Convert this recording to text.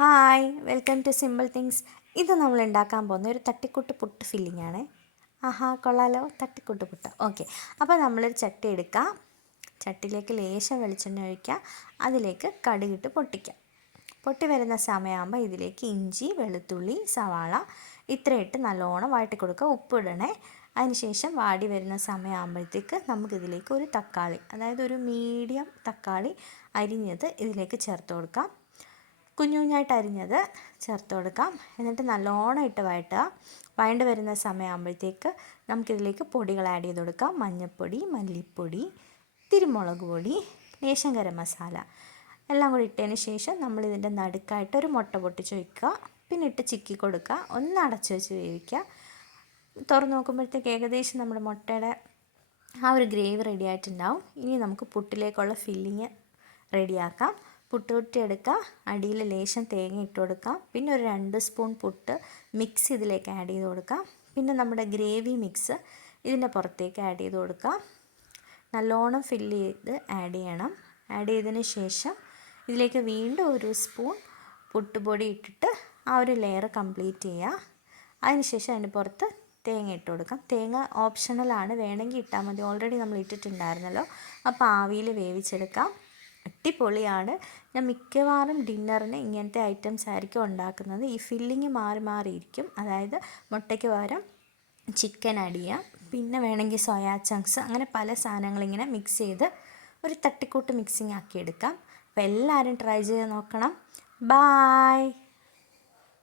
Hi welcome to simple things. ഇത് നമ്മൾ ഉണ്ടാക്കാൻ പോകുന്ന ഒരു തട്ടിക്കൂട്ട് പുട്ട് ഫില്ലിംഗ് ആണ്. ആഹാ കൊള്ളാലോ, തട്ടിക്കൂട്ട് പുട്ട്. ഓക്കെ, അപ്പോൾ നമ്മളൊരു ചട്ടി എടുക്കുക, ചട്ടിയിലേക്ക് ലേശം വെളിച്ചെണ്ണ ഒഴിക്കുക, അതിലേക്ക് കടുകിട്ട് പൊട്ടിക്കുക. പൊട്ടി വരുന്ന സമയമാകുമ്പോൾ ഇതിലേക്ക് ഇഞ്ചി, വെളുത്തുള്ളി, സവാള ഇത്രയിട്ട് നല്ലോണം വഴറ്റി കൊടുക്കുക. ഉപ്പിടണേ. അതിനുശേഷം വാടി വരുന്ന സമയമാകുമ്പോഴത്തേക്ക് നമുക്കിതിലേക്ക് ഒരു തക്കാളി, അതായത് ഒരു മീഡിയം തക്കാളി അരിഞ്ഞത് ഇതിലേക്ക് ചേർത്ത് കൊടുക്കാം. കുഞ്ഞു കുഞ്ഞായിട്ട് അരിഞ്ഞത് ചേർത്ത് കൊടുക്കാം. എന്നിട്ട് നല്ലോണം ഇട്ട് വഴണ്ട് വരുന്ന സമയമാകുമ്പോഴത്തേക്ക് നമുക്കിതിലേക്ക് പൊടികൾ ആഡ് ചെയ്ത് കൊടുക്കാം. മഞ്ഞൾപ്പൊടി, മല്ലിപ്പൊടി, തിരുമുളക് പൊടി, ലേശം ഗരം മസാല എല്ലാം കൂടി ഇട്ടതിന് ശേഷം നമ്മളിതിൻ്റെ നടുക്കായിട്ട് ഒരു മുട്ട പൊട്ടിച്ച് വയ്ക്കുക. പിന്നെ ഇട്ട് ചിക്കി കൊടുക്കുക. ഒന്ന് അടച്ച് വെച്ച് വേവിക്കുക. തുറന്ന് നോക്കുമ്പോഴത്തേക്ക് ഏകദേശം നമ്മുടെ മുട്ടയുടെ ആ ഒരു ഗ്രേവി റെഡി ആയിട്ടുണ്ടാവും. ഇനി നമുക്ക് പുട്ടിലേക്കുള്ള ഫില്ലിങ് റെഡിയാക്കാം. പുട്ട് എടുക്കുക, അടിയിൽ ലേശം തേങ്ങ ഇട്ട് കൊടുക്കാം. പിന്നെ ഒരു 2 സ്പൂൺ പുട്ട് മിക്സ് ഇതിലേക്ക് ആഡ് ചെയ്ത് കൊടുക്കാം. പിന്നെ നമ്മുടെ ഗ്രേവി മിക്സ് ഇതിൻ്റെ പുറത്തേക്ക് ആഡ് ചെയ്ത് കൊടുക്കാം. നല്ലോണം ഫില്ല് ചെയ്ത് ആഡ് ചെയ്യണം. ആഡ് ചെയ്തതിന് ശേഷം ഇതിലേക്ക് വീണ്ടും ഒരു സ്പൂൺ പുട്ടുപൊടി ഇട്ടിട്ട് ആ ഒരു ലെയർ കംപ്ലീറ്റ് ചെയ്യുക. അതിനുശേഷം അതിൻ്റെ പുറത്ത് തേങ്ങ ഇട്ട് കൊടുക്കാം. തേങ്ങ ഓപ്ഷണലാണ്, വേണമെങ്കിൽ ഇട്ടാൽ മതി. ഓൾറെഡി നമ്മൾ ഇട്ടിട്ടുണ്ടായിരുന്നല്ലോ. അപ്പോൾ ആവിയിൽ വേവിച്ചെടുക്കാം. അടിപൊളിയാണ്. ഞാൻ മിക്കവാറും ഡിന്നറിന് ഇങ്ങനത്തെ ഐറ്റംസ് ആയിരിക്കും ഉണ്ടാക്കുന്നത്. ഈ ഫില്ലിങ് മാറി മാറിയിരിക്കും. അതായത് മുട്ടയ്ക്ക് പകരം ചിക്കൻ ആഡ് ചെയ്യാം, പിന്നെ വേണമെങ്കിൽ സോയാ ചങ്ക്സ്, അങ്ങനെ പല സാധനങ്ങളിങ്ങനെ മിക്സ് ചെയ്ത് ഒരു തട്ടിക്കൂട്ട് മിക്സിങ് ആക്കി എടുക്കാം. അപ്പോൾ എല്ലാവരും ട്രൈ ചെയ്ത് നോക്കണം. ബായ്.